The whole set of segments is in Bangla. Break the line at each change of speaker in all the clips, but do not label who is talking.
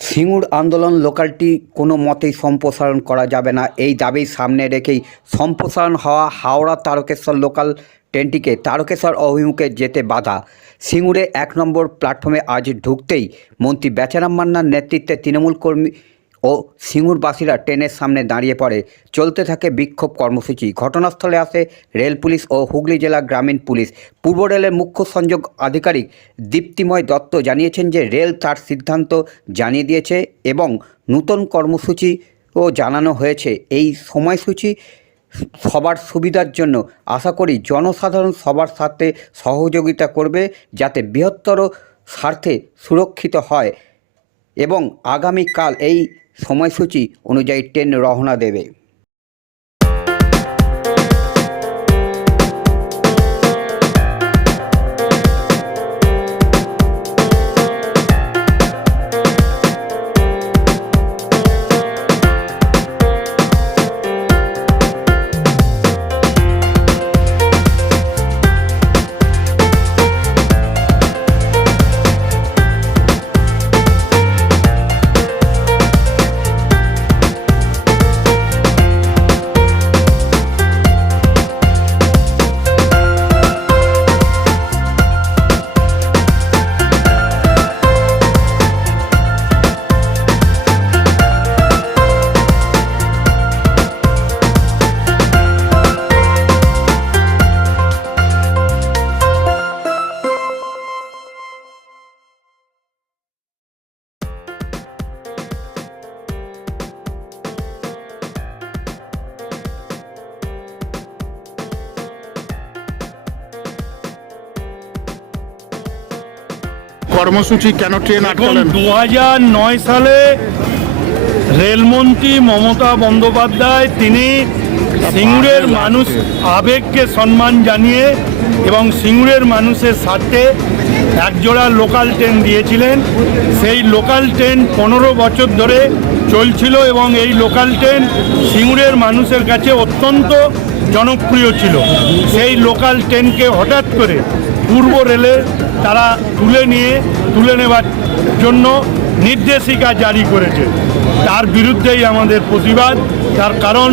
সিঙ্গুর আন্দোলন লোকালটি কোনো মতেই সম্প্রসারণ করা যাবে না। এই দাবি সামনে রেখেই সম্প্রসারণ হওয়া হাওড়া তারকেশ্বর লোকাল ট্রেনটিকে তারকেশ্বর অভিমুখে যেতে বাধা। সিঙ্গুরে এক নম্বর প্ল্যাটফর্মে আজ ঢুকতেই মন্ত্রী বেচারাম মান্নার নেতৃত্বে তৃণমূল কর্মী ও সিঙ্গুরবাসীরা ট্রেনের সামনে দাঁড়িয়ে পড়ে। চলতে থাকে বিক্ষোভ কর্মসূচি। ঘটনাস্থলে আসে রেল পুলিশ ও হুগলি জেলা গ্রামীণ পুলিশ। পূর্ব রেলের মুখ্য সংযোগ আধিকারিক দীপ্তিময় দত্ত জানিয়েছেন যে রেল তার সিদ্ধান্ত জানিয়ে দিয়েছে এবং নূতন কর্মসূচিও জানানো হয়েছে। এই সময়সূচি সবার সুবিধার জন্য আশা করি জনসাধারণ সবার সাথে সহযোগিতা করবে যাতে বৃহত্তর স্বার্থে সুরক্ষিত হয় এবং আগামীকাল এই সময়সূচি অনুযায়ী ট্রেন রওনা দেবে।
কর্মসূচি কেন ট্রেন আটকালেন?
দু নয় সালে রেলমন্ত্রী মমতা বন্দ্যোপাধ্যায় তিনি সিঙ্গুরের মানুষ আবেগকে সম্মান জানিয়ে এবং সিঙ্গুরের মানুষের স্বার্থে একজোড়া লোকাল ট্রেন দিয়েছিলেন। সেই লোকাল ট্রেন পনেরো বছর ধরে চলছিল এবং এই লোকাল ট্রেন সিঙ্গুরের মানুষের কাছে অত্যন্ত জনপ্রিয় ছিল। সেই লোকাল ট্রেনকে হঠাৎ করে পূর্ব রেলে তারা তুলে নিয়ে, তুলে নেবার জন্য নির্দেশিকা জারি করেছে। তার বিরুদ্ধেই আমাদের প্রতিবাদ, তার কারণ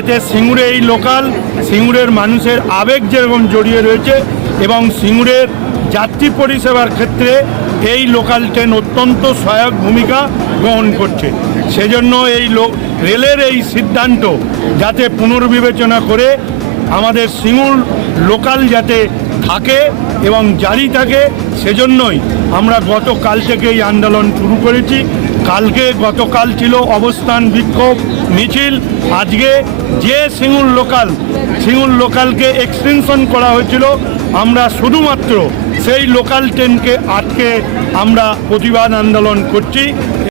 এতে সিঙ্গুরে এই লোকাল, সিঙ্গুরের মানুষের আবেগ যেরকম জড়িয়ে রয়েছে এবং সিঙ্গুরের যাত্রী পরিষেবার ক্ষেত্রে এই লোকাল ট্রেন অত্যন্ত সহায়ক ভূমিকা গ্রহণ করছে। সেজন্য এই লো, রেলের এই সিদ্ধান্ত যাতে পুনর্বিবেচনা করে আমাদের সিঙ্গুর লোকাল যাতে থাকে এবং জারি থাকে, সেজন্যই আমরা গতকাল থেকে এই আন্দোলন শুরু করেছি। কালকে গতকাল ছিল অবস্থান বিক্ষোভ মিছিল। আজকে যে সিঙ্গুর লোকাল, সিঙ্গুর লোকালকে এক্সটেনশন করা হয়েছিল, আমরা শুধুমাত্র সেই লোকাল ট্রেনকে আটকে আমরা প্রতিবাদ আন্দোলন করছি।